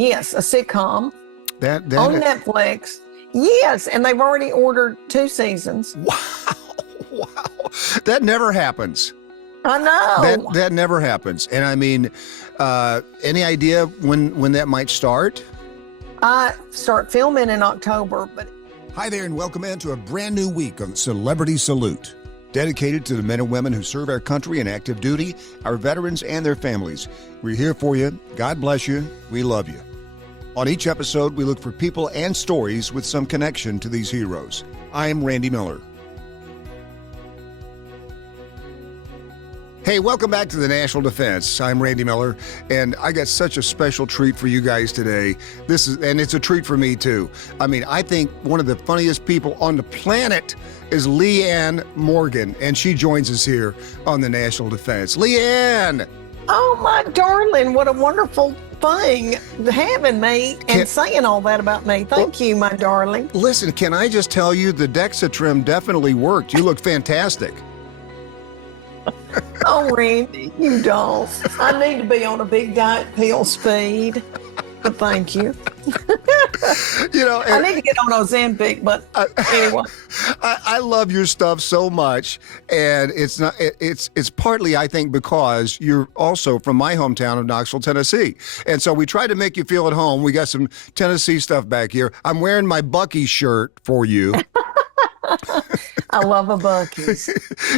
Yes, a sitcom That on Netflix. Yes, and they've already ordered 2 seasons. Wow, wow, that never happens. I know. That never happens. And I mean, any idea when that might start? I start filming in October, but Hi there, and welcome into a brand new week on Celebrity Salute, dedicated to the men and women who serve our country in active duty, our veterans and their families. We're here for you. God bless you. We love you. On each episode, we look for people and stories with some connection to these heroes. I am Randy Miller. Hey, welcome back to the National Defense. I'm Randy Miller, and I got such a special treat for you guys today. And it's a treat for me too. I mean, I think one of the funniest people on the planet is Leanne Morgan, and she joins us here on the National Defense. Leanne! oh my darling, what a wonderful thing having me and saying all that about me. Thank you, my darling. Listen, can I just tell you, the DEXA trim definitely worked. You look fantastic. Oh, Randy, you don't. I need to be on a big diet pill speed, but thank you. You know, I need to get on Ozempic, but anyway. I love your stuff so much, and it's partly, I think, because you're also from my hometown of Knoxville, Tennessee, and so we tried to make you feel at home. We got some Tennessee stuff back here. I'm wearing my Bucky shirt for you. I love a Buc-ee's.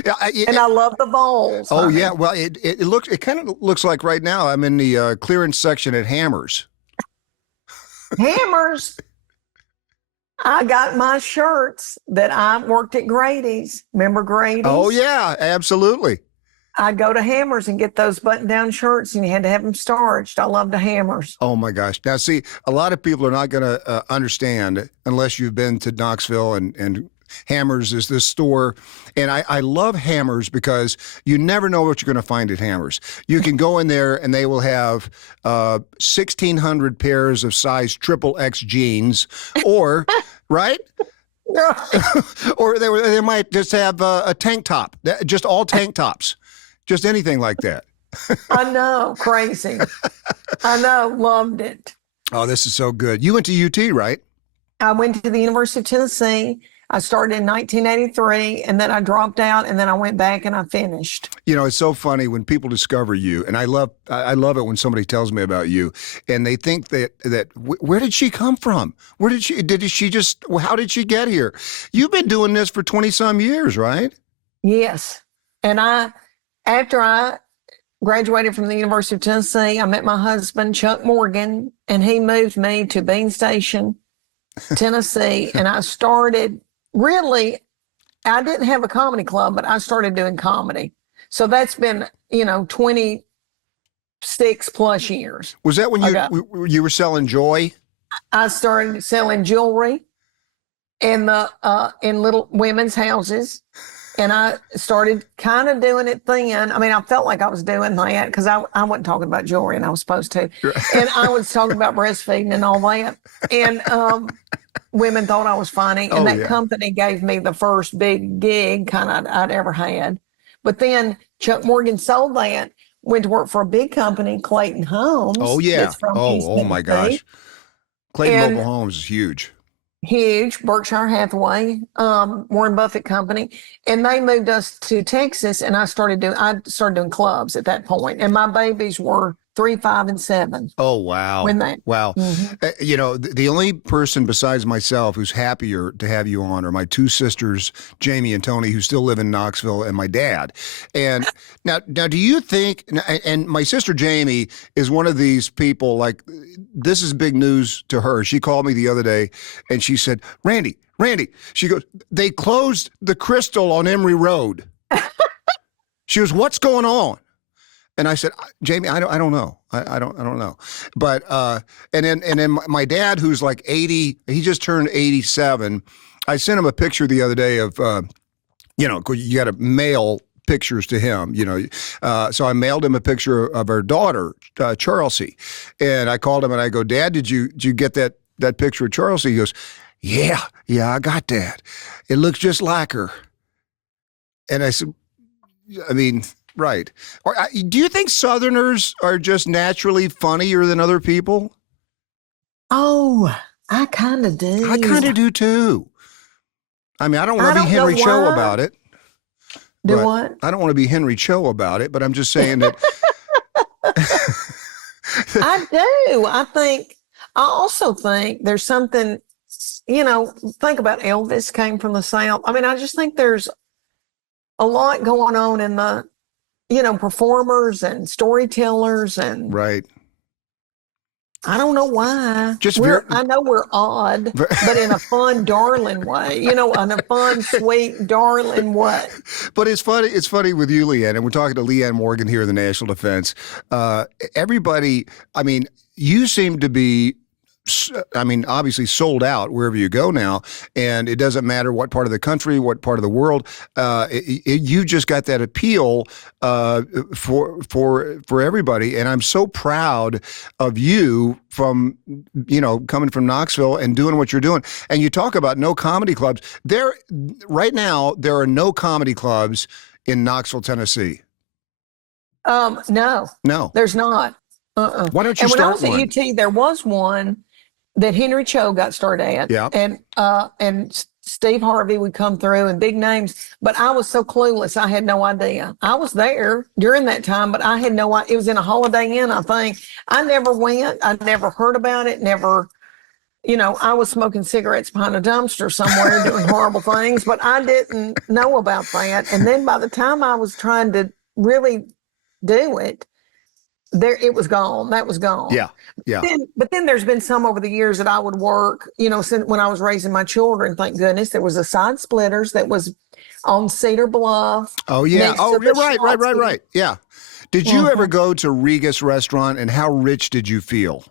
Yeah, And I love the bowls. Oh yeah, well it kind of looks like right now I'm in the clearance section at Hammers. Hammers. I got my shirts that I worked at Grady's. Remember Grady's? Oh yeah, absolutely. I'd go to Hammers and get those button-down shirts, and you had to have them starched. I love the Hammers. Oh my gosh! Now see, a lot of people are not going to understand unless you've been to Knoxville, and Hammers is this store, and I love Hammers because you never know what you're going to find at Hammers. You can go in there and they will have 1,600 pairs of size XXX jeans, or right, or they might just have a tank top, just all tank tops, just anything like that. I know, crazy. I know, loved it. Oh, this is so good. You went to UT, right? I went to the University of Tennessee. I started in 1983, and then I dropped out, and then I went back and I finished. You know, it's so funny when people discover you, and I love it when somebody tells me about you, and they think that where did she come from? How did she get here? You've been doing this for 20 some years, right? Yes. And after I graduated from the University of Tennessee, I met my husband, Chuck Morgan, and he moved me to Bean Station, Tennessee, and I started. Really, I didn't have a comedy club, but I started doing comedy. So that's been, 26 plus years. Was that when you were selling joy? I started selling jewelry in little women's houses. And I started kind of doing it then. I mean, I felt like I was doing that because I wasn't talking about jewelry, and I was supposed to. And I was talking about breastfeeding and all that. And women thought I was funny. And that company gave me the first big gig kind of I'd ever had. But then Chuck Morgan sold that, went to work for a big company, Clayton Homes. Oh, yeah. Oh my gosh. Clayton Mobile Homes is huge. Huge, Berkshire Hathaway, Warren Buffett company, and they moved us to Texas, and I started doing clubs at that point, and my babies were 3, 5, and 7. Oh wow! Wow. Mm-hmm. The only person besides myself who's happier to have you on are my 2 sisters, Jamie and Tony, who still live in Knoxville, and my dad. And now, do you think? And my sister Jamie is one of these people. Like, this is big news to her. She called me the other day, and she said, "Randy," she goes, "They closed the Crystal on Emory Road." She goes, "What's going on?" And I said, "Jamie, I don't know. I don't know." But and then my dad, who's like 80, he just turned 87. I sent him a picture the other day of you got to mail pictures to him, so I mailed him a picture of our daughter, Charlesy, and I called him and I go, "Dad, did you get that picture of Charlesy?" He goes, Yeah, I got that. It looks just like her." And I said, I mean, right. Do you think Southerners are just naturally funnier than other people? Oh, I kind of do. I kind of do too. I mean, I don't want to be don't know Henry Cho why. about it. Do But what? I don't want to be Henry Cho about it, but I'm just saying that. I do. I also think there's something, think about Elvis came from the South. I mean, I just think there's a lot going on in the, performers and storytellers, and Right. I don't know why. Just I know we're odd, but in a fun, darling way, in a fun, sweet, darling way. But it's funny. It's funny with you, Leanne, and we're talking to Leanne Morgan here in the National Defense. Everybody, I mean, you seem to be, obviously sold out wherever you go now, and it doesn't matter what part of the country, what part of the world. You just got that appeal for everybody, and I'm so proud of you from coming from Knoxville and doing what you're doing. And you talk about no comedy clubs. Right now there are no comedy clubs in Knoxville, Tennessee. No, there's not. Why don't you and when start I was one? at UT, there was one that Henry Cho got started at. Yeah. And Steve Harvey would come through and big names, but I was so clueless. I had no idea. I was there during that time, but I had no idea. It was in a Holiday Inn, I think. I never went. I never heard about it. Never, I was smoking cigarettes behind a dumpster somewhere doing horrible things, but I didn't know about that. And then by the time I was trying to really do it, it was gone. That was gone. Yeah. But then there's been some over the years that I would work, since when I was raising my children, thank goodness, there was a Side Splitters that was on Cedar Bluff. Oh, yeah. Oh, you're right. Yeah. Did you ever go to Regus Restaurant, and how rich did you feel?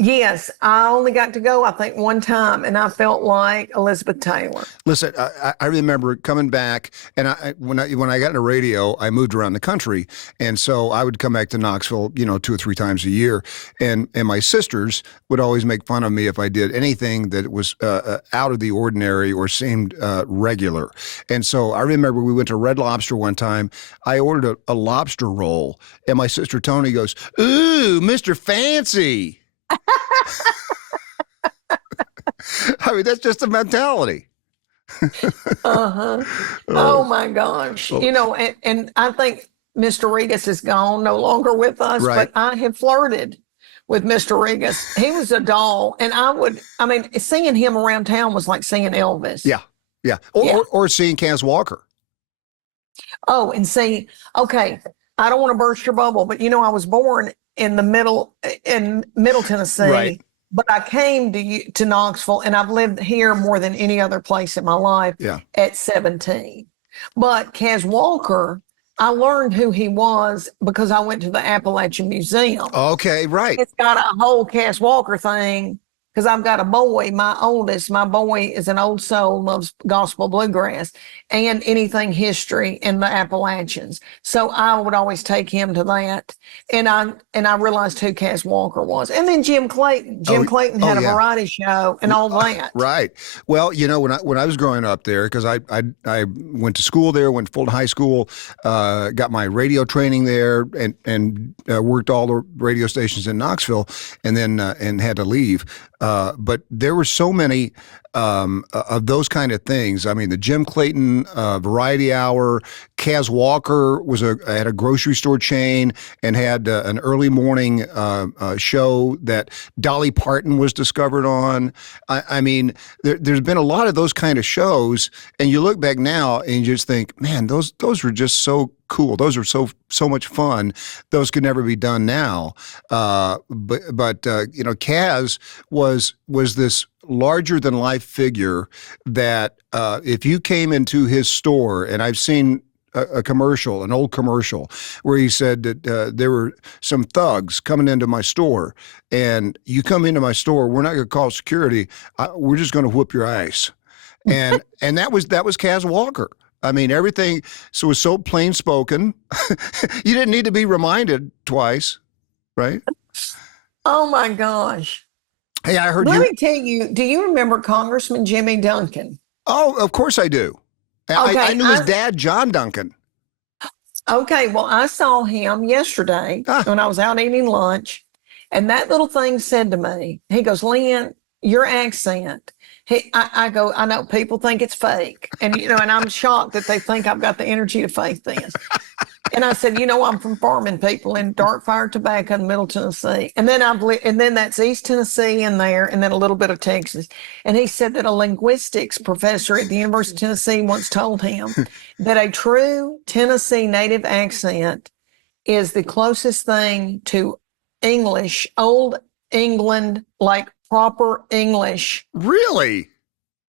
Yes, I only got to go, I think, one time, and I felt like Elizabeth Taylor. Listen, I remember coming back, and when I got into radio, I moved around the country, and so I would come back to Knoxville, 2 or 3 times a year, and my sisters would always make fun of me if I did anything that was out of the ordinary or seemed regular. And so I remember we went to Red Lobster one time. I ordered a lobster roll, and my sister Tony goes, "Ooh, Mr. Fancy." I mean, that's just the mentality. Oh my gosh. And I think Mr. Regus is gone, no longer with us, Right. but I have flirted with Mr. Regus. He was a doll. And seeing him around town was like seeing Elvis. Yeah. Or seeing Kaz Walker. Oh, and okay, I don't want to burst your bubble, but I was born in Middle Tennessee. Right. But I came to Knoxville, and I've lived here more than any other place in my life at 17. But Kaz Walker, I learned who he was because I went to the Appalachian Museum. Okay, right. It's got a whole Kaz Walker thing because I've got a boy, my boy is an old soul, loves gospel bluegrass and anything history in the Appalachians. So I would always take him to that. And I realized who Kaz Walker was. And then Jim Clayton. Jim Clayton had a variety show and all that. Right. Well, when I was growing up there, because I went to school there, went to Fulton High School, got my radio training there, and worked all the radio stations in Knoxville, and then and had to leave. But there were so many of those kind of things. I mean, the Jim Clayton Variety Hour. Kaz Walker had a grocery store chain and had an early morning show that Dolly Parton was discovered on. I mean, there's been a lot of those kind of shows, and you look back now and you just think, man, those were just so cool. Those are so much fun. Those could never be done now. But Kaz was this larger than life figure that if you came into his store, and I've seen a commercial, an old commercial, where he said that there were some thugs coming into my store, and you come into my store, we're not going to call security. We're just going to whoop your ass. And that was Kaz Walker. I mean, everything was so plain spoken. You didn't need to be reminded twice, right? Oh my gosh. Hey, I heard Let me tell you, do you remember Congressman Jimmy Duncan? Oh, of course I do. Okay, I knew his dad, John Duncan. Okay, well, I saw him yesterday when I was out eating lunch, And that little thing said to me, he goes, Leanne, your accent. I go, I know people think it's fake. And, and I'm shocked that they think I've got the energy to fake this. And I said, I'm from farming people in dark fire tobacco in Middle Tennessee. And then and then that's East Tennessee in there, and then a little bit of Texas. And he said that a linguistics professor at the University of Tennessee once told him that a true Tennessee native accent is the closest thing to English, old England, like proper English. Really?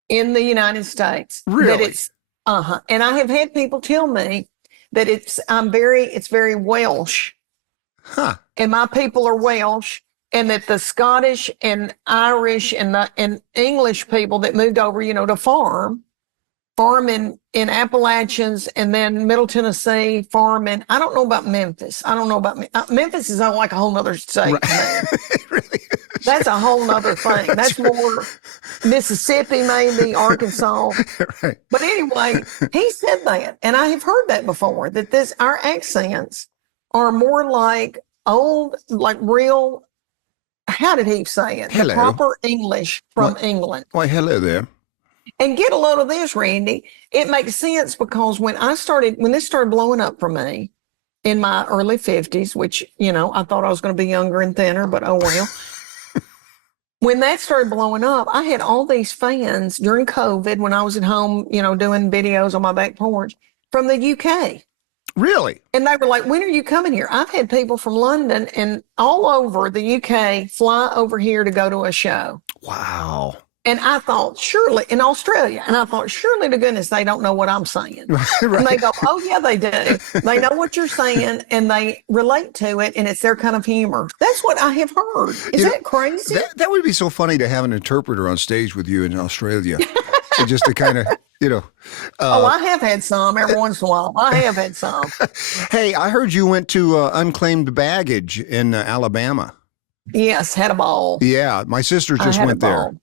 In the United States. Really? That it's, And I have had people tell me that it's very Welsh. Huh. And my people are Welsh, and that the Scottish and Irish and English people that moved over, to farm in Appalachians, and then Middle Tennessee farm in, I don't know about Memphis. I don't know about Memphis is like a whole nother state. Right. Really? That's a whole nother thing. That's more Mississippi, maybe Arkansas. Right. But anyway, he said that, and I have heard that before, that our accents are more like old, like real, how did he say it? Hello. The proper English from England. Why, hello there. And get a load of this, Randy. It makes sense because when this started blowing up for me in my early 50s, which, I thought I was going to be younger and thinner, but oh well. When that started blowing up, I had all these fans during COVID when I was at home, doing videos on my back porch from the UK. Really? And they were like, when are you coming here? I've had people from London and all over the UK fly over here to go to a show. Wow. And I thought, surely, in Australia, surely to goodness, they don't know what I'm saying. Right. And they go, oh, yeah, they do. They know what you're saying, and they relate to it, and it's their kind of humor. That's what I have heard. Is that crazy? That would be so funny to have an interpreter on stage with you in Australia. Just to kind of, I have had some every once in a while. I have had some. Hey, I heard you went to unclaimed baggage in Alabama. Yes, had a ball. Yeah, my sister just went there.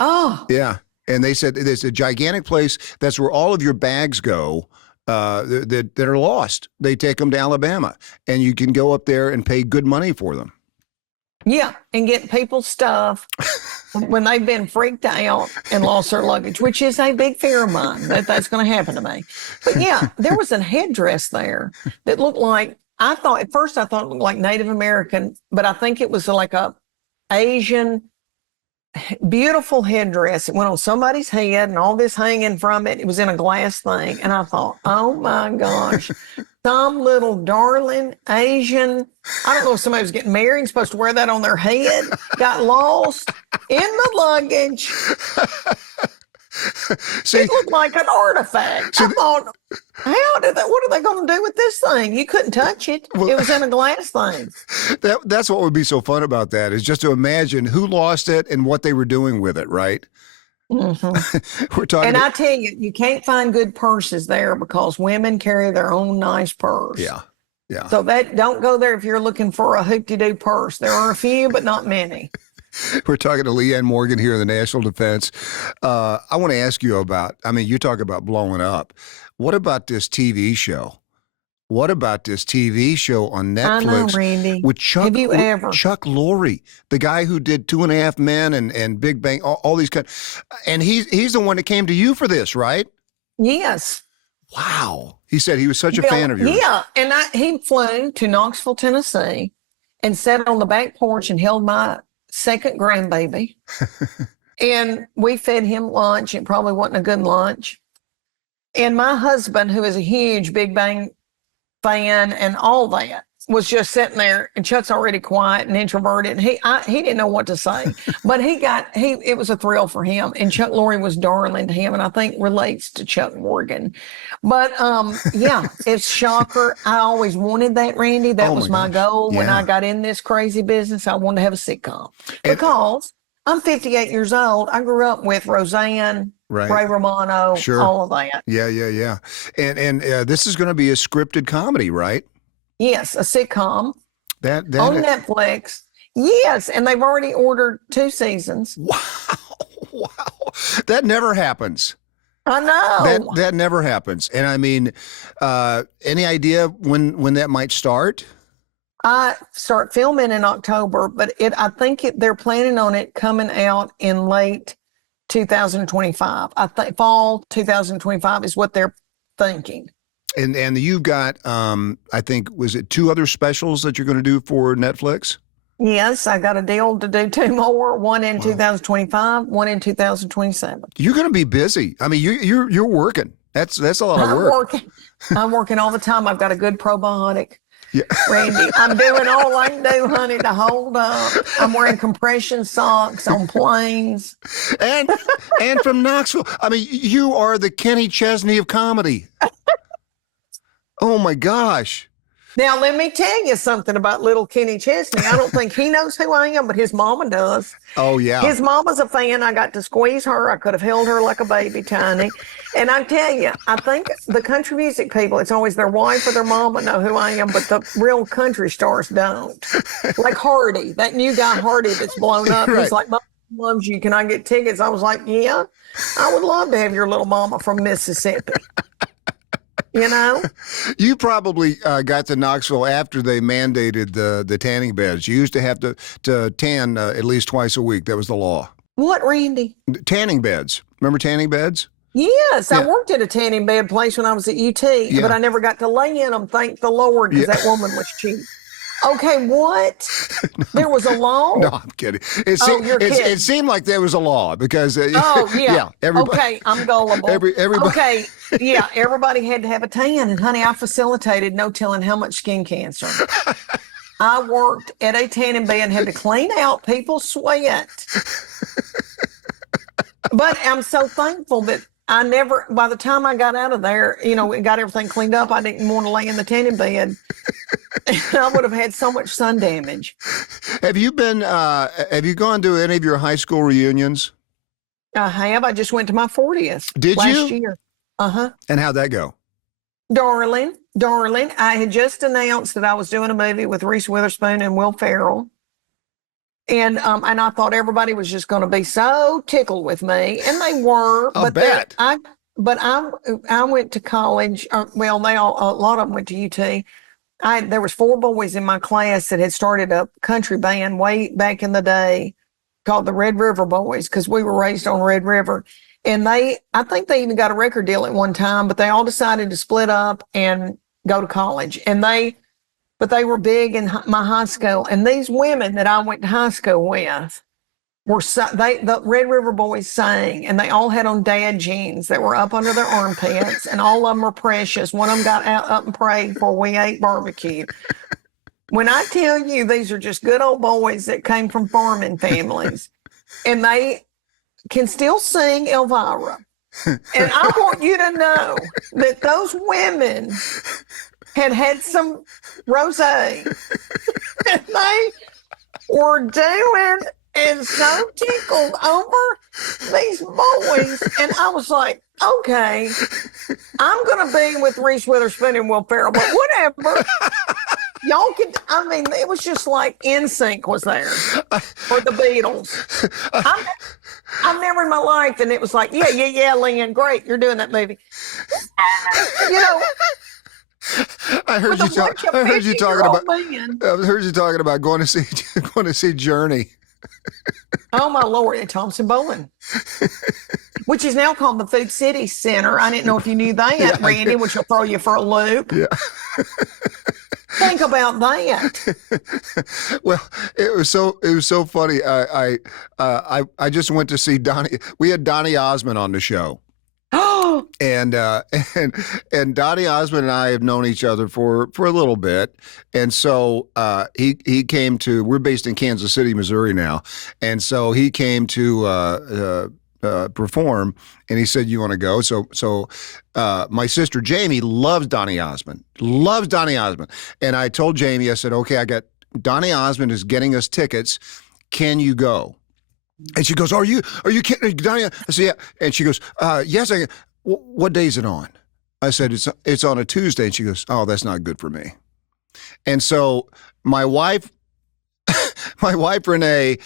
Oh. Yeah. And they said there's a gigantic place. That's where all of your bags go that are lost. They take them to Alabama, and you can go up there and pay good money for them. Yeah, and get people's stuff when they've been freaked out and lost their luggage, which is a big fear of mine, that's going to happen to me. But yeah, there was a headdress there that looked like, at first I thought it looked like Native American, but I think it was like a Asian, beautiful headdress. It went on somebody's head and all this hanging from it. It was in a glass thing. And I thought, oh my gosh, some little darling Asian, I don't know if somebody was getting married and supposed to wear that on their head, got lost in the luggage. See, it looked like an artifact. I thought, what are they going to do with this thing? You couldn't touch it. It was in a glass thing. That's what would be so fun about that, is just to imagine who lost it and what they were doing with it, right? Mm-hmm. We're talking. And I tell you, you can't find good purses there because women carry their own nice purse. Yeah. Yeah. So don't go there if you're looking for a hoop-de-doo purse. There are a few, but not many. We're talking to Leanne Morgan here in the National Defense. I want to ask you about, you talk about blowing up. What about this TV show? What about this TV show on Netflix? I know, Randy. With Chuck Lorre, the guy who did 2.5 Men and Big Bang, all these and he's the one that came to you for this, right? Yes. Wow. He said he was such a fan of yours. Yeah, and he flew to Knoxville, Tennessee, and sat on the back porch and held my second grandbaby. And we fed him lunch. It probably wasn't a good lunch. And my husband, who is a huge Big Bang fan and all that, was just sitting there, and Chuck's already quiet and introverted, and he didn't know what to say. But it was a thrill for him, and Chuck Lorre was darling to him, and I think relates to Chuck Morgan. But yeah, it's shocker. I always wanted that, Randy. That was my goal when I got in this crazy business. I wanted to have a sitcom because I'm 58 years old. I grew up with Roseanne, Ray Romano, all of that. Yeah. And this is going to be a scripted comedy, right? Yes, a sitcom that on Netflix. Yes, and they've already ordered 2 seasons. Wow. That never happens. I know. That never happens. And any idea when that might start? I start filming in October, but I think they're planning on it coming out in late 2025. I think fall 2025 is what they're thinking. And you've got, I think, was it 2 other specials that you're going to do for Netflix? Yes, I got a deal to do 2 more, one in 2025, one in 2027. You're going to be busy. I mean, you're working. That's a lot of work. I'm working all the time. I've got a good probiotic. Yeah. Randy, I'm doing all I can do, honey, to hold up. I'm wearing compression socks on planes. And from Knoxville. I mean, you are the Kenny Chesney of comedy. Oh my gosh. Now, let me tell you something about little Kenny Chesney. I don't think he knows who I am, but his mama does. Oh, yeah. His mama's a fan. I got to squeeze her. I could have held her like a baby, tiny. And I tell you, I think the country music people, it's always their wife or their mama know who I am, but the real country stars don't. Like Hardy, that new guy Hardy that's blown up. Right. He's like, Mom loves you. Can I get tickets? I was like, yeah, I would love to have your little mama from Mississippi. You know, you probably got to Knoxville after they mandated the tanning beds. You used to have to tan at least twice a week. That was the law. What, Randy? Tanning beds. Remember tanning beds? Yes, Yeah. I worked at a tanning bed place when I was at UT, Yeah. but I never got to lay in them. Thank the Lord, because that woman was cheap. Okay, what? There was a law? No, I'm kidding. It seemed like there was a law because yeah. everybody, Okay, I'm gullible. everybody. Okay, yeah, everybody had to have a tan, and honey, I facilitated no telling how much skin cancer. I worked at a tanning bed and had to clean out people's sweat. But I'm so thankful that I never, by the time I got out of there, got everything cleaned up, I didn't want to lay in the tanning bed. I would have had so much sun damage. Have you gone to any of your high school reunions? I have. I just went to my 40th Did last you? year. Uh-huh. And how'd that go? Darling, I had just announced that I was doing a movie with Reese Witherspoon and Will Ferrell. And I thought everybody was just going to be so tickled with me, and they were. I'll bet. I went to college. A lot of them went to UT. There was 4 boys in my class that had started a country band way back in the day called the Red River Boys, because we were raised on Red River. And I think they even got a record deal at one time, but they all decided to split up and go to college. But they were big in my high school. And these women that I went to high school with the Red River Boys sang, and they all had on dad jeans that were up under their armpits, and all of them were precious. One of them got out up and prayed before we ate barbecue. When I tell you, these are just good old boys that came from farming families, and they can still sing Elvira. And I want you to know that those women had some rosé, and they were doing and so tickled over these boys. And I was like, okay, I'm going to be with Reese Witherspoon and Will Ferrell, but whatever. Y'all could, it was just like NSYNC was there, or the Beatles. I've never in my life, and it was like, yeah, Leanne, great, you're doing that movie. I heard you talking about going to see Journey. Oh my Lord, at Thompson Bowling, which is now called the Food City Center. I didn't know if you knew that, Yeah, Randy, which will throw you for a loop. Yeah. Think about that. Well, it was so funny. I just went to see Donnie. We had Donnie Osmond on the show. And Donnie Osmond and I have known each other for a little bit, and so he came to. We're based in Kansas City, Missouri now, and so he came to perform, and he said, "You want to go?" So my sister Jamie loves Donnie Osmond, and I told Jamie, I said, "Okay, I got Donnie Osmond is getting us tickets. Can you go?" And she goes, "Are you kidding, Donnie?" I said, "Yeah," and she goes, "Yes, I can." What day is it on? I said, it's on a Tuesday. And she goes, "Oh, that's not good for me." And so my wife my wife Renee,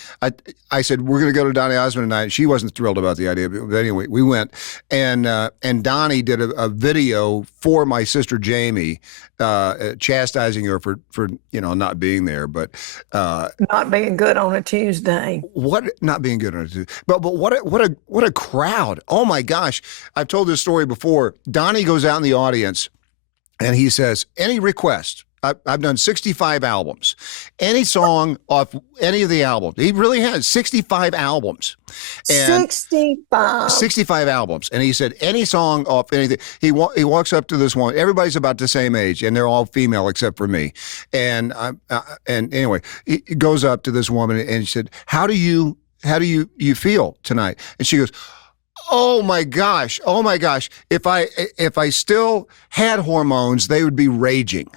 I said we're going to go to Donny Osmond tonight. She wasn't thrilled about the idea, but anyway, we went, and Donny did a video for my sister Jamie, chastising her for not being there, but not being good on a Tuesday. What not being good on a Tuesday? But what a crowd! Oh my gosh, I've told this story before. Donny goes out in the audience, and he says, "Any request." I've done 65 albums. Any song off any of the albums. He really has 65 albums. And 65 albums. And he said, any song off anything. He walks up to this one. Everybody's about the same age, and they're all female except for me. And anyway, he goes up to this woman, and he said, how do you feel tonight? And she goes, oh my gosh. If I still had hormones, they would be raging.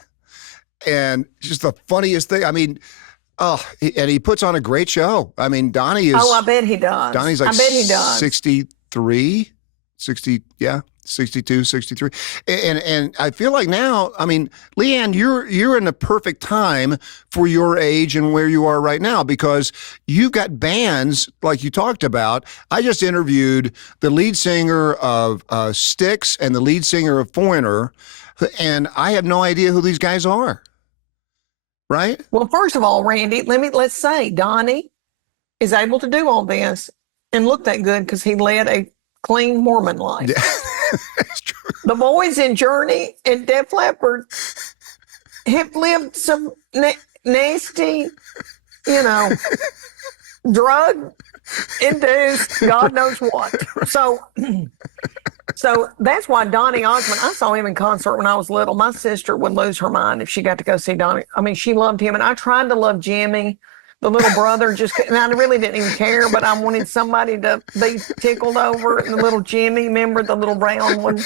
And just the funniest thing. I mean, and he puts on a great show. I mean, Donny is. Oh, I bet he does. Donny's like I bet he does. 63, 60, yeah, 62, 63. And I feel like now, I mean, Leanne, you're in the perfect time for your age and where you are right now, because you've got bands like you talked about. I just interviewed the lead singer of Styx and the lead singer of Foreigner, and I have no idea who these guys are. Right? Well, first of all, Randy, let's say Donny is able to do all this and look that good because he led a clean Mormon life. Yeah, that's true. The boys in Journey and Def Leppard have lived some nasty, drug-induced, God knows what. So that's why Donny Osmond, I saw him in concert when I was little. My sister would lose her mind if she got to go see Donny. I mean, she loved him, and I tried to love Jimmy, the little brother, and I really didn't even care, but I wanted somebody to be tickled over. And the little Jimmy, remember the little brown one?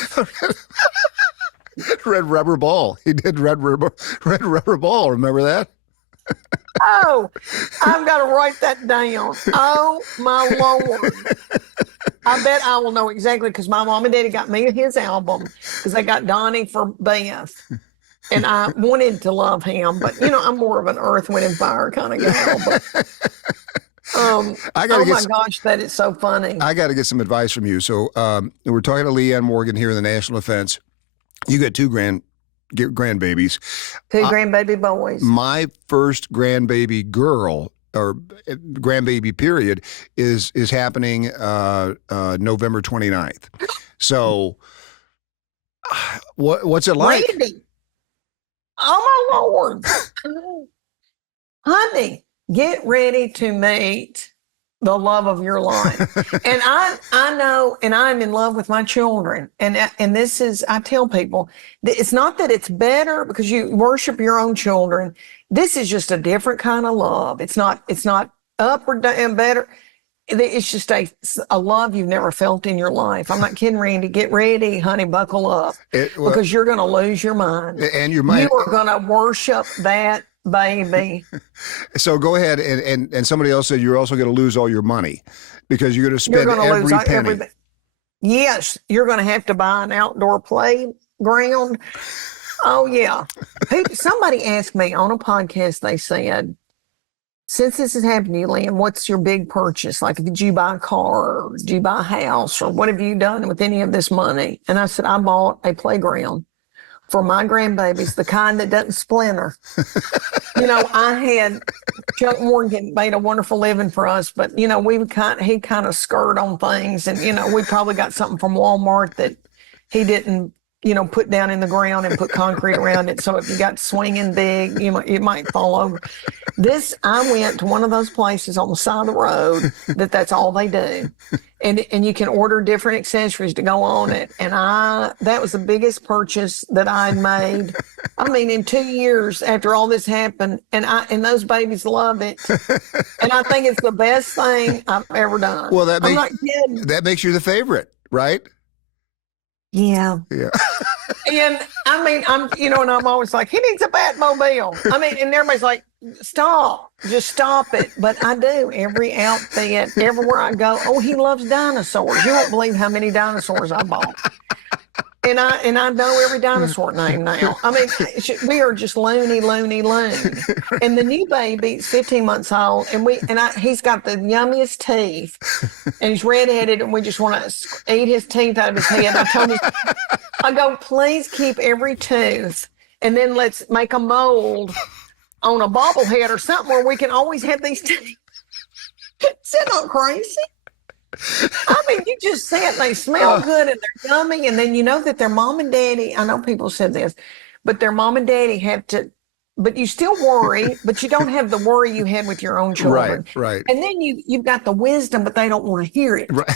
Red Rubber Ball. He did Red Rubber Ball. Remember that? Oh, I've got to write that down. Oh, my Lord. I bet I will know exactly, because my mom and daddy got me his album because they got Donny for Beth. And I wanted to love him, but, I'm more of an Earth, Wind, and Fire kind of gal. But, oh, my gosh, that is so funny. I got to get some advice from you. So we're talking to Leanne Morgan here in the National Defense. You got two grandbabies. Two grandbaby boys. My first grandbaby girl, or grandbaby period, is happening November 29th. So what's it like? Randy. Oh, my Lord. Honey, get ready to meet the love of your life. And I know, and I'm in love with my children. And this is, I tell people, it's not that it's better because you worship your own children. This is just a different kind of love. It's not up or down better. It's just a love you've never felt in your life. I'm not kidding, Randy. Get ready, honey, buckle up, because you're going to lose your mind. And your mind. You are going to worship that baby. So go ahead, and somebody else said you're also going to lose all your money because you're going to spend every penny. Yes, you're going to have to buy an outdoor playground. Oh, yeah. Somebody asked me on a podcast, they said, since this has happened to you, Leanne, what's your big purchase? Like, did you buy a car, or did you buy a house, or what have you done with any of this money? And I said, I bought a playground for my grandbabies, the kind that doesn't splinter. I had Chuck Morgan made a wonderful living for us, but he kind of skirted on things, and we probably got something from Walmart that he didn't put down in the ground and put concrete around it. So if you got swinging big, it might fall over. I went to one of those places on the side of the road that's all they do. And you can order different accessories to go on it. And that was the biggest purchase that I'd made. I mean, in 2 years after all this happened, and those babies love it. And I think it's the best thing I've ever done. Well, I'm not kidding. That makes you the favorite, right? Yeah. And I mean, and I'm always like, he needs a Batmobile. I mean, and everybody's like, stop, just stop it. But I do. Every outfit, everywhere I go. Oh, he loves dinosaurs. You won't believe how many dinosaurs I bought. I know every dinosaur name now. I mean, we are just loony. And the new baby's 15 months old, and he's got the yummiest teeth, and he's redheaded, and we just want to eat his teeth out of his head. I go, please keep every tooth, and then let's make a mold on a bobblehead or something where we can always have these teeth. Is that not crazy? I mean, you just said they smell good and they're yummy, and then you know that their mom and daddy, I know people said this, but their mom and daddy have to, but you still worry, but you don't have the worry you had with your own children. Right. And then you've got the wisdom, but they don't want to hear it. Right.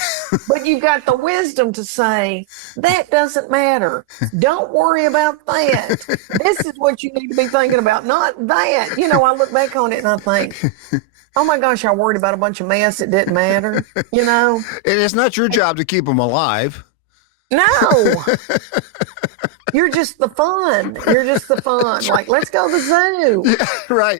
But you've got the wisdom to say, that doesn't matter. Don't worry about that. This is what you need to be thinking about, not that. You know, I look back on it and I think, oh my gosh, I worried about a bunch of mess that didn't matter, you know? And it's not your job to keep them alive. No. You're just the fun. Like, let's go to the zoo. Yeah, right.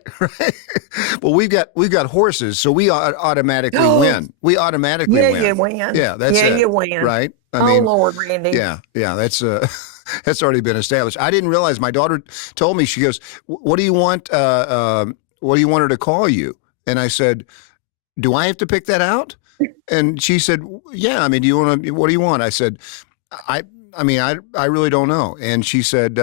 Well, we've got horses, so we automatically win. We automatically win. You win. Yeah, that's it. You win. Right? I mean, Lord, Randy. Yeah, that's that's already been established. I didn't realize. My daughter told me, she goes, "What do you want? What do you want her to call you?" And I said, "Do I have to pick that out?" And she said, "Yeah. I mean, what do you want?" I said, I really don't know. And she said,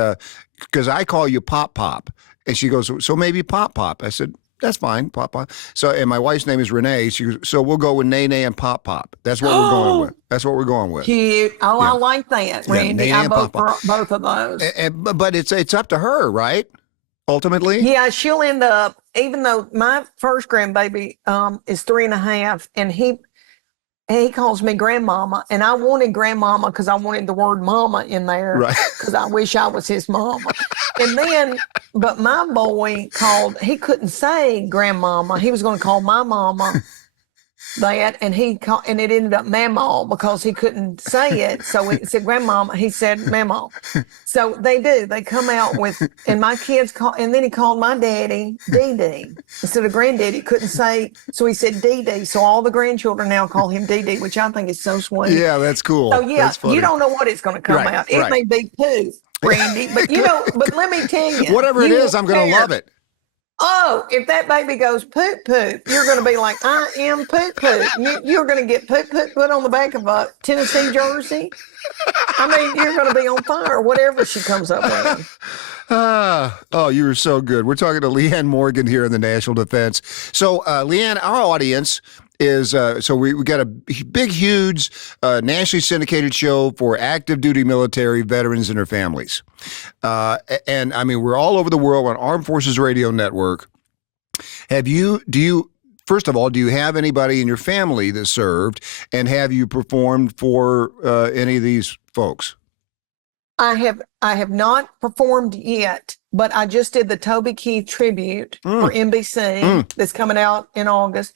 because I call you Pop. And she goes, so maybe Pop. I said, that's fine, Pop. So, and my wife's name is Renee. She goes, so we'll go with Nene and Pop. That's what we're going with. That's what we're going with. Cute. Oh, yeah. I like that, Randy. Yeah, I vote for both of those. But it's up to her, right? Ultimately? Yeah, she'll end up, even though my first grandbaby is 3.5, and he calls me grandmama, and I wanted grandmama because I wanted the word mama in there, because I wish I was his mama. And then, but my boy he couldn't say grandmama. He was going to call my mama that, and and it ended up mamaw because he couldn't say it. So it said grandmama. He said mamaw. So they come out with, and my kids and then he called my daddy Dee instead of granddaddy. Couldn't say, so he said Dee. So all the grandchildren now call him Dee, which I think is so sweet. Yeah, that's cool. So yeah, you don't know what it's going to come out. It may be poo, Randy, but but let me tell you, whatever it is, I'm going to love it. Oh, if that baby goes poop, you're going to be like, I am poop. You're going to get poop put on the back of a Tennessee jersey. I mean, you're going to be on fire, whatever she comes up with. Oh, you were so good. We're talking to Leanne Morgan here in the National Defense. So, Leanne, our audience is, so we got a big, huge, nationally syndicated show for active duty military veterans and their families. And I mean, we're all over the world on Armed Forces Radio Network. First of all, do you have anybody in your family that served, and have you performed for any of these folks? I have not performed yet, but I just did the Toby Keith tribute for NBC that's coming out in August.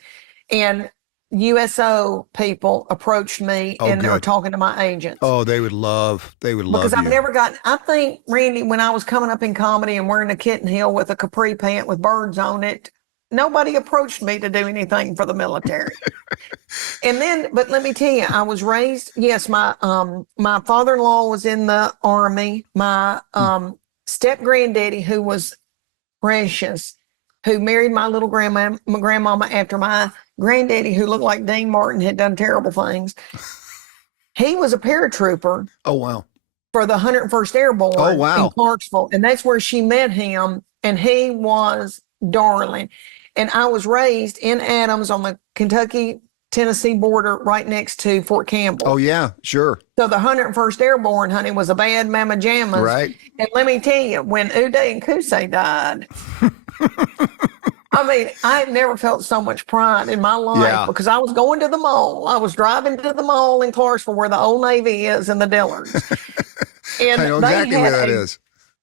And USO people approached me and are talking to my agents. Oh, they would love because I've never gotten, I think, Randy, when I was coming up in comedy and wearing a kitten heel with a capri pant with birds on it, nobody approached me to do anything for the military. But let me tell you, I was raised, yes, my father-in-law was in the Army. My step-granddaddy, who was precious, who married my little grandmama after my granddaddy, who looked like Dean Martin, had done terrible things. He was a paratrooper. Oh, wow. For the 101st Airborne in Clarksville. And that's where she met him. And he was darling. And I was raised in Adams on the Kentucky-Tennessee border right next to Fort Campbell. Oh, yeah, sure. So the 101st Airborne, honey, was a bad mamma jammas. Right. And let me tell you, when Uday and Kusay died, I mean, I had never felt so much pride in my life because I was going to the mall. I was driving to the mall in Clarksville where the Old Navy is and the Dillards. And I know exactly where that is.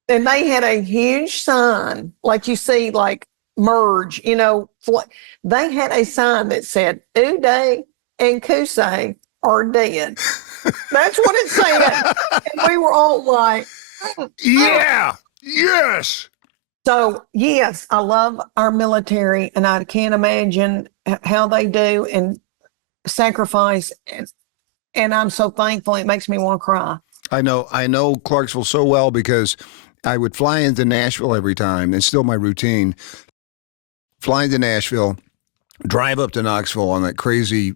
And they had a huge sign, like you see, like merge, they had a sign that said, Uday and Kusay are dead. That's what it said. And we were all like, yeah, yes. So, yes, I love our military, and I can't imagine how they do and sacrifice. And I'm so thankful. It makes me want to cry. I know Clarksville so well because I would fly into Nashville every time. It's still my routine. Fly into Nashville, drive up to Knoxville on that crazy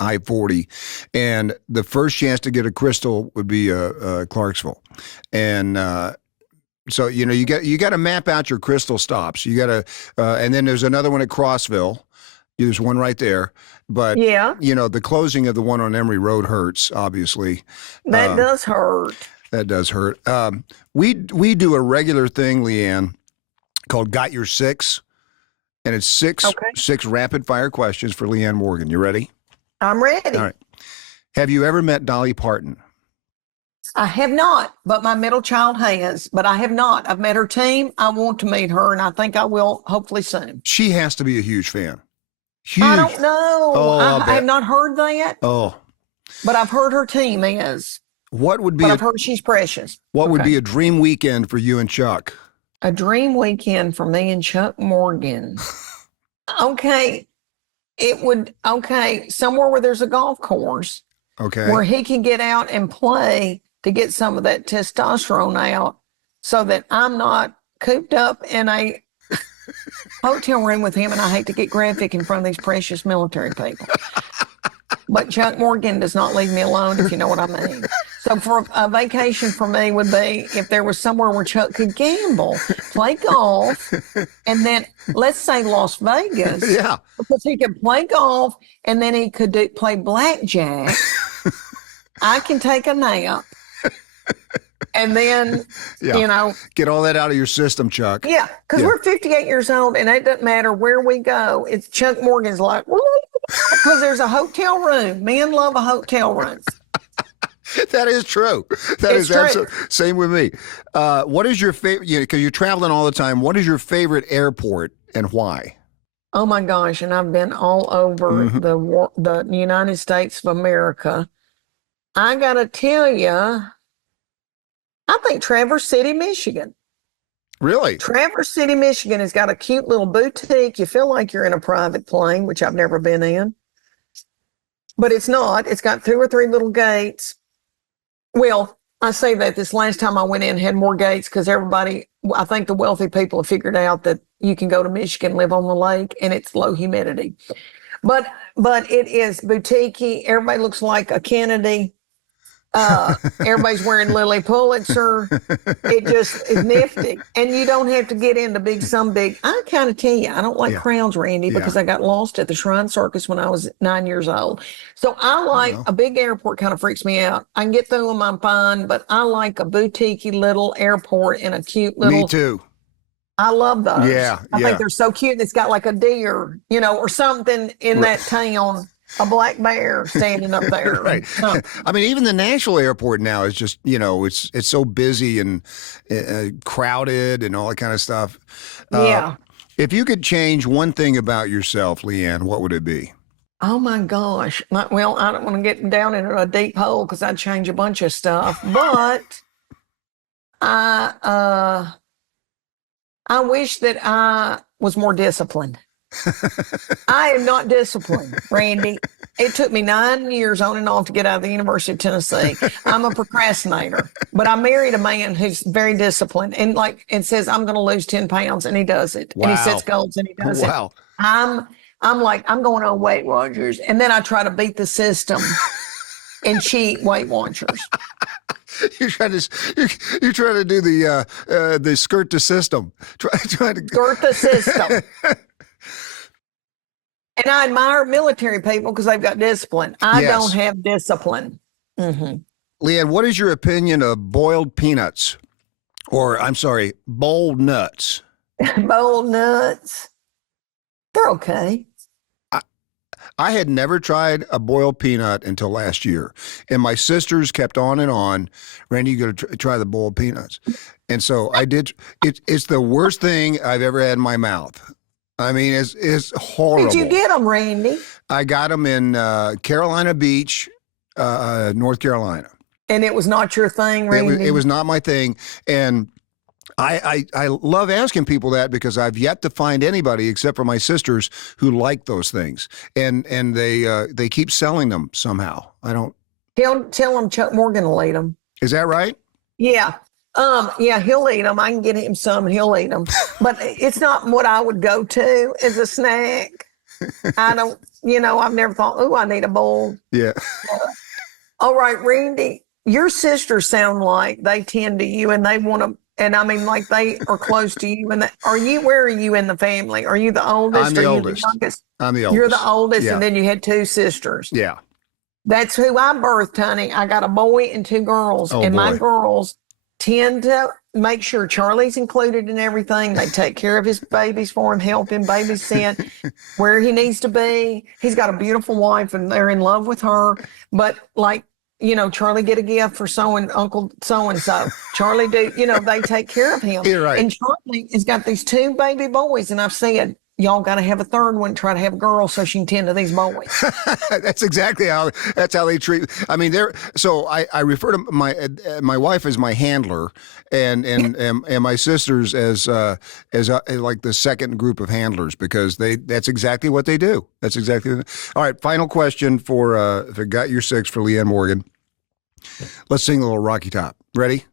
I-40, and the first chance to get a crystal would be Clarksville, and so you got to map out your crystal stops. You got to, and then there's another one at Crossville. There's one right there, but Yeah, the closing of the one on Emory Road hurts. Obviously, that does hurt. that does hurt. We do a regular thing, Leanne, called Got Your Six, and it's Okay, six rapid fire questions for Leanne Morgan. You ready? I'm ready. All right. Have you ever met Dolly Parton? I have not, but my middle child has. But I have not. I've met her team. I want to meet her, and I think I will hopefully soon. She has to be a huge fan. I Huge. don't know. Oh, I'll I have bet. not heard that, Oh, but I've heard her team is. what would be But a I've heard she's precious. what would Okay. be a dream weekend for you and Chuck? A dream weekend for me and Chuck Morgan. Okay. Somewhere where there's a golf course Okay. where he can get out and play to get some of that testosterone out so that I'm not cooped up in a hotel room with him. And I hate to get graphic in front of these precious military people. But Chuck Morgan does not leave me alone, if you know what I mean. So for a vacation for me would be if there was somewhere where Chuck could gamble, play golf, and then let's say Las Vegas, Yeah. because he could play golf and then he could play blackjack. I can take a nap, and then Yeah. Get all that out of your system, Chuck. yeah, because Yeah. we're 58 years old, and it doesn't matter where we go. It's Chuck Morgan's like, because there's a hotel room. Men love a hotel room. That is true. That It's is true. absolutely same with me. What is your favorite? Because you're traveling all the time. What is your favorite airport and why? Oh my gosh, and I've been all over Mhm. the United States of America. I gotta tell you, I think Traverse City, Michigan. Really? Traverse City, Michigan has got a cute little boutique. You feel like you're in a private plane, which I've never been in, but it's not. It's got 2 or 3 little gates. Well, I say that this last time I went in had more gates because everybody, I think the wealthy people have figured out that you can go to Michigan, live on the lake, and it's low humidity. But it is boutique-y. Everybody looks like a Kennedy. Everybody's wearing Lily Pulitzer. It just is nifty. And you don't have to get into I kind of tell you, I don't like Yeah. crowds, Randy, Yeah. because I got lost at the Shrine Circus when I was 9 years old. So I like Well. a big airport kind of freaks me out. I can get through them, I'm fine, but I like a boutique little airport and a cute Me little, too. I love those. Yeah, I yeah. think they're so cute. And it's got like a deer, or something in Right. that town, a black bear standing up there. Right. I mean, even the Nashville airport now is just, it's so busy and crowded and all that kind of stuff. Yeah. If you could change one thing about yourself, Leanne, what would it be? Oh my gosh. Well, I don't want to get down into a deep hole because I'd change a bunch of stuff, but I wish that I was more disciplined. I am not disciplined, Randy. It took me 9 years on and off to get out of the University of Tennessee. I'm a procrastinator, but I married a man who's very disciplined and says, I'm going to lose 10 pounds, and he does it. And he Wow. sets goals and he does it. Wow. I'm like, I'm going on Weight Watchers, and then I try to beat the system and cheat Weight Watchers. You're trying to do the skirt the system. Try to Skirt the system. And I admire military people because they've got discipline. I Yes. don't have discipline. Hmm. Leanne, what is your opinion of boiled peanuts? Or, I'm sorry, boiled nuts? Boiled nuts. They're okay. I had never tried a boiled peanut until last year. And my sisters kept on and on, Randy, you got to try the boiled peanuts. And so I did. It's the worst thing I've ever had in my mouth. I mean, it's horrible. Did you get them, Randy? I got them in Carolina Beach, North Carolina. And it was not your thing, Randy? It was not my thing. And I love asking people that because I've yet to find anybody except for my sisters who like those things, and they keep selling them somehow. I don't. Tell them Chuck Morgan will eat them. Is that right? Yeah. Yeah, he'll eat them. I can get him some, he'll eat them. But it's not what I would go to as a snack. I don't, I've never thought, oh, I need a bowl. Yeah. All right, Randy, your sisters sound like they tend to you and they want to, and I mean, like they are close to you. And where are you in the family? Are you the oldest? I'm the or oldest. You the youngest? I'm the oldest. You're the oldest, Yeah. and then you had two sisters. Yeah. That's who I birthed, honey. I got a boy and two girls, and my girls tend to make sure Charlie's included in everything. They take care of his babies for him, help him babysit where he needs to be. He's got a beautiful wife, and they're in love with her. But Charlie get a gift for Uncle so-and-so. Charlie they take care of him. You're right. And Charlie has got these two baby boys, and I've said, y'all got to have a third one, try to have a girl so she can tend to these boys. That's exactly how they treat. I mean, so I refer to my wife as my handler and my sisters as like the second group of handlers, because that's exactly what they do. That's exactly. All right. Final question for if I got your six for Leanne Morgan. Let's sing a little Rocky Top. Ready?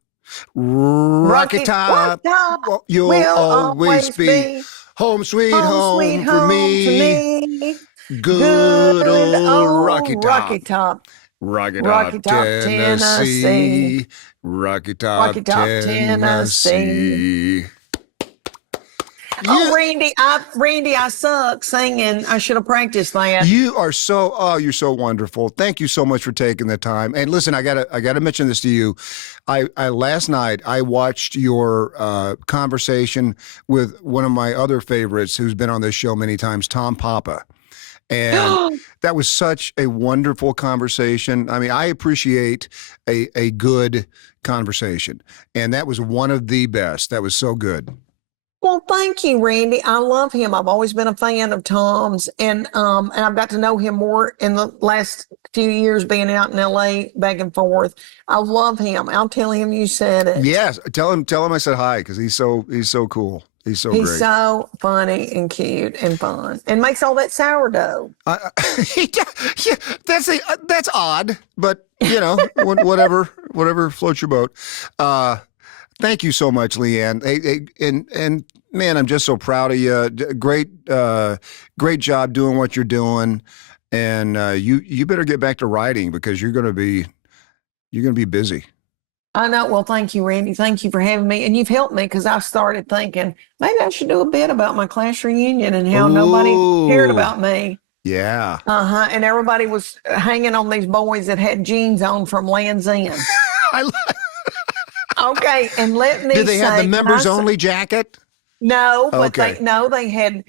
Rocky Top. Well, you'll always be. Home sweet home for me. Good old Rocky Top. Rocky Top, Tennessee. Rocky Top, Tennessee. Randy, I suck singing. I should have practiced that. You're so wonderful. Thank you so much for taking the time. And listen, I gotta mention this to you. I last night I watched your conversation with one of my other favorites who's been on this show many times, Tom Papa. And that was such a wonderful conversation. I mean, I appreciate a good conversation. And that was one of the best. That was so good. Well, thank you, Randy. I love him. I've always been a fan of Tom's, and I've got to know him more in the last few years being out in LA back and forth. I love him. I'll tell him you said it. Yes, tell him I said hi, because he's so cool. He's great. He's so funny and cute and fun, and makes all that sourdough. Yeah, that's odd, but whatever floats your boat. Thank you so much, Leanne. Hey, and man, I'm just so proud of you. Great job doing what you're doing, and you better get back to writing, because you're gonna be busy. I know. Well, thank you, Randy. Thank you for having me, and you've helped me, because I started thinking maybe I should do a bit about my class reunion and how nobody cared about me. Yeah. And everybody was hanging on these boys that had jeans on from Land's End. Okay, and let me say... Do they have the members-only jacket? No, but okay. they had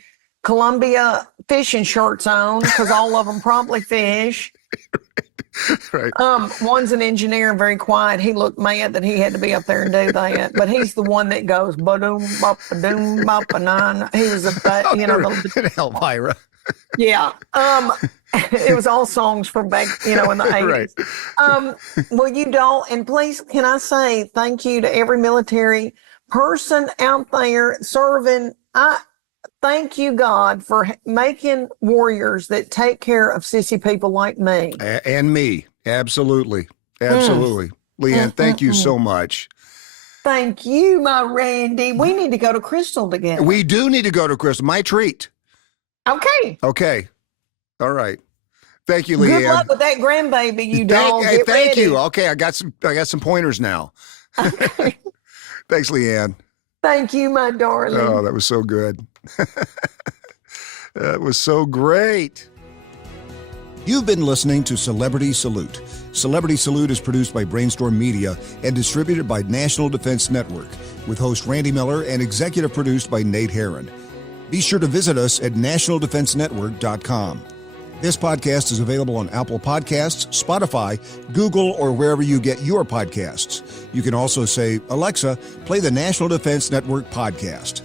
Columbia fishing shirts on, because all of them probably fish. Right. One's an engineer and very quiet. He looked mad that he had to be up there and do that. But he's the one that goes, ba-doom, ba-doom, ba-ba-nine. He was Elvira. Yeah. It was all songs from back, in the 80s. Right. Well, you don't. And please, can I say thank you to every military person out there serving. Thank you, God, for making warriors that take care of sissy people like me. And me. Absolutely. Leanne, thank you so much. Thank you, my Randy. We need to go to Crystal together. We do need to go to Crystal. My treat. Okay. All right. Thank you, Leanne. Good luck with that grandbaby, you dog. Thank you. Okay, I got some pointers now. Okay. Thanks, Leanne. Thank you, my darling. Oh, that was so good. That was so great. You've been listening to Celebrity Salute. Celebrity Salute is produced by Brainstorm Media and distributed by National Defense Network, with host Randy Miller and executive produced by Nate Herron. Be sure to visit us at nationaldefensenetwork.com. This podcast is available on Apple Podcasts, Spotify, Google, or wherever you get your podcasts. You can also say, Alexa, play the National Defense Network podcast.